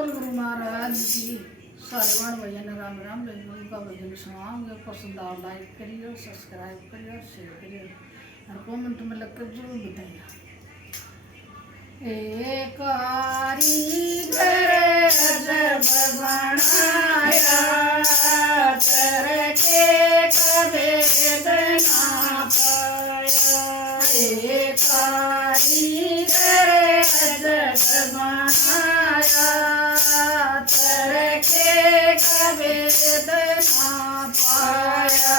बोल गुरु महाराज की। सारे वाण भैया ने राम राम। गुरु का भजन सुनाओगे, पसंद आओ लाइक करियो, सब्सक्राइब करियो, शेयर करियो और कमेंट में लिख कर जरूर बताइए। एक कारीगर जब बनाया तरके कभेद ना पाया। एक कारीगर जब बनाया तरके कभेद ना पाया।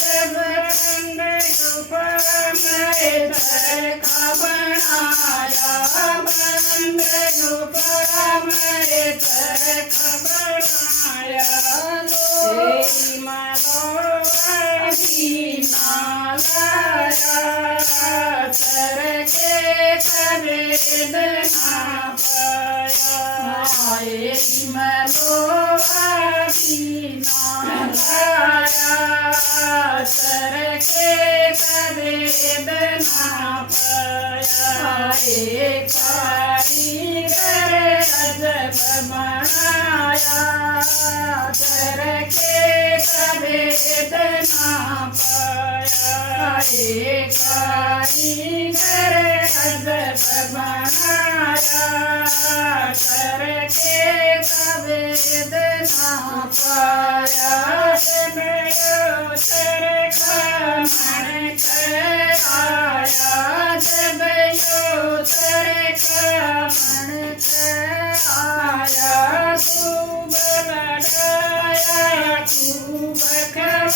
जब रंग रूप में तरका बनाया, बंद रूप में तरका बनाया। तेरी मालो नालाया तरके कभेद ना पाया। तेरी मालो नालाया तरके कभेद ना पाया। एक कारीगर अजब बनाया तरके कभेद ना पाया। एक कारीगर अजब बनाया तरके कभेद ना पाया। जब तरका मन आया, जब तरका मन आया। खूब लड़ाया खूब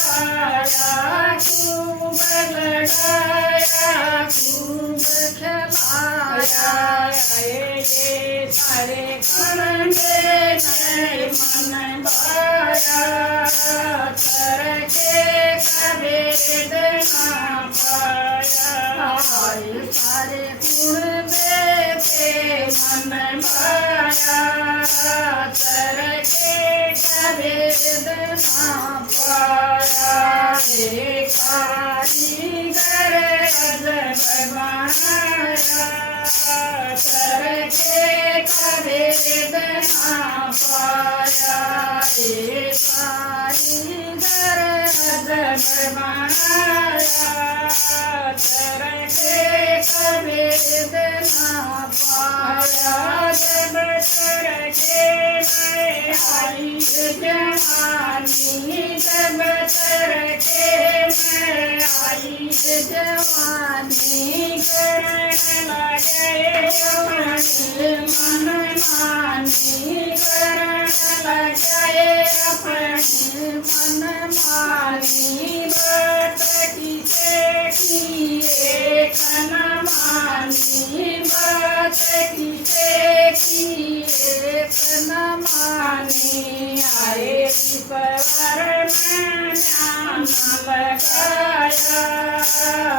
खिलाया, खूब लड़ाया खूब खिलाया। ये सारे खंडे मन भाया तरके कभेद ना पाया। सारे गुण देखे मन भाया तरके कभेद ना पाया। एक कारीगर अजब बनाया तरके कभेद ना पाया। एक कारीगर अजब बनाया तरके कभेद ना पाया। जब तरके में आई जवानी, जब तरके में आई जवानी, करने लगे अपनी मन मानी, करने लगे अपनी मन मानी। बात की एक न मानी, बात की एक न मानी। आए पर में ध्यान लगाया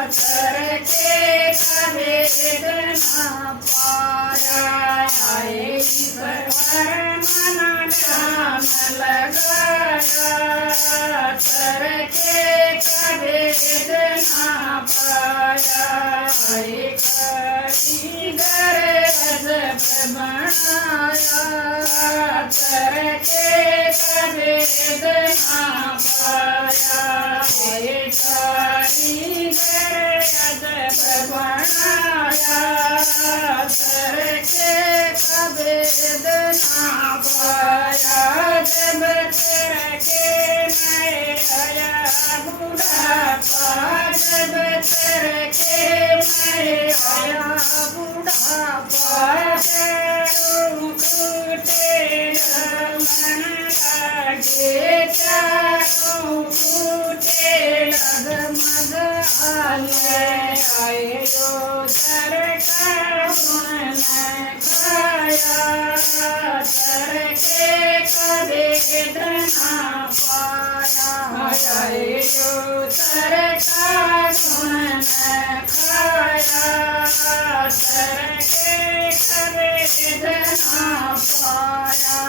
तरके कभेद ना पाया। आए पर मन ध्यान लगाया तरके कभेद ना पाया। एक कारीगर अजब बनाया तरके कभेद ना पाया। एक कारीगर अजब बनाया तरके कभेद ना पाया। जब तरके में आया बुढ़ापा, जब तरके में आया बुढ़ापा। खूटे मन लागे चारों खूटे डगमग आले। आए यो तरका मन खाया तरके कभेद ना पाया। आए यो तरका मन खाया तरके कभेद ना पाया।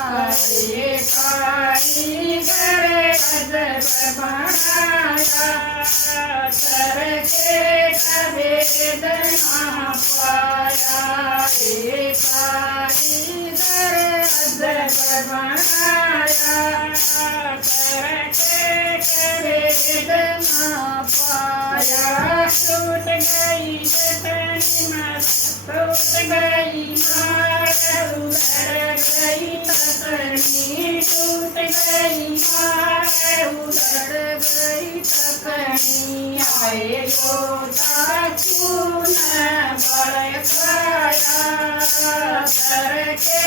एक कारीगर अजब बनाया करके कवेद ना पाया एक कारीगर अजब बनाया करके कवेद ना पाया टूट गई टूट गई मार उधर गई तकनी टूट गई मार उधर गई तकनी आए गोता चून बड़ खाया करके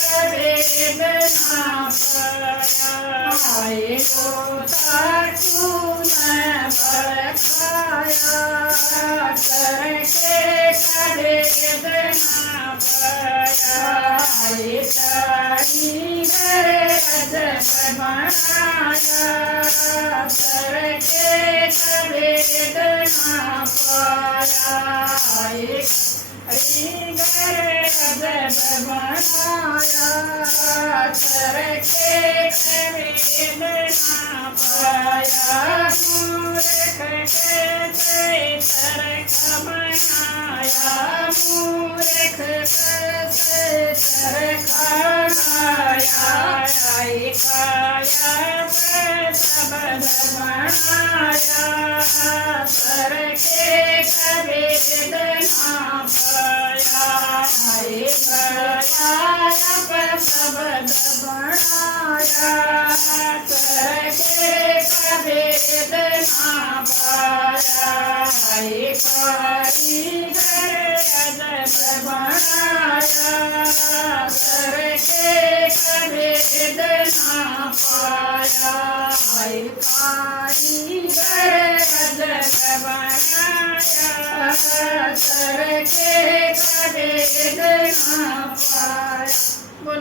कभी बना पाया आए गोता चून बड़ खाया करके कभी बना पाया आए कारीगर अजब बनाया करके कभी ना पाया एक कारीगर अजब बनाया करके कभी ना पाया मूर्ख कैसे तरक बनाया मूर्ख कैसे तरक बनाया काया सबद बनाया करके कभी ना पाया काया सबद बनाया करके कभी ना पाया कारीगर अजब बनाया करके कभी ना पाया कारीगर अजब बनाया करके कभी ना पाया बोल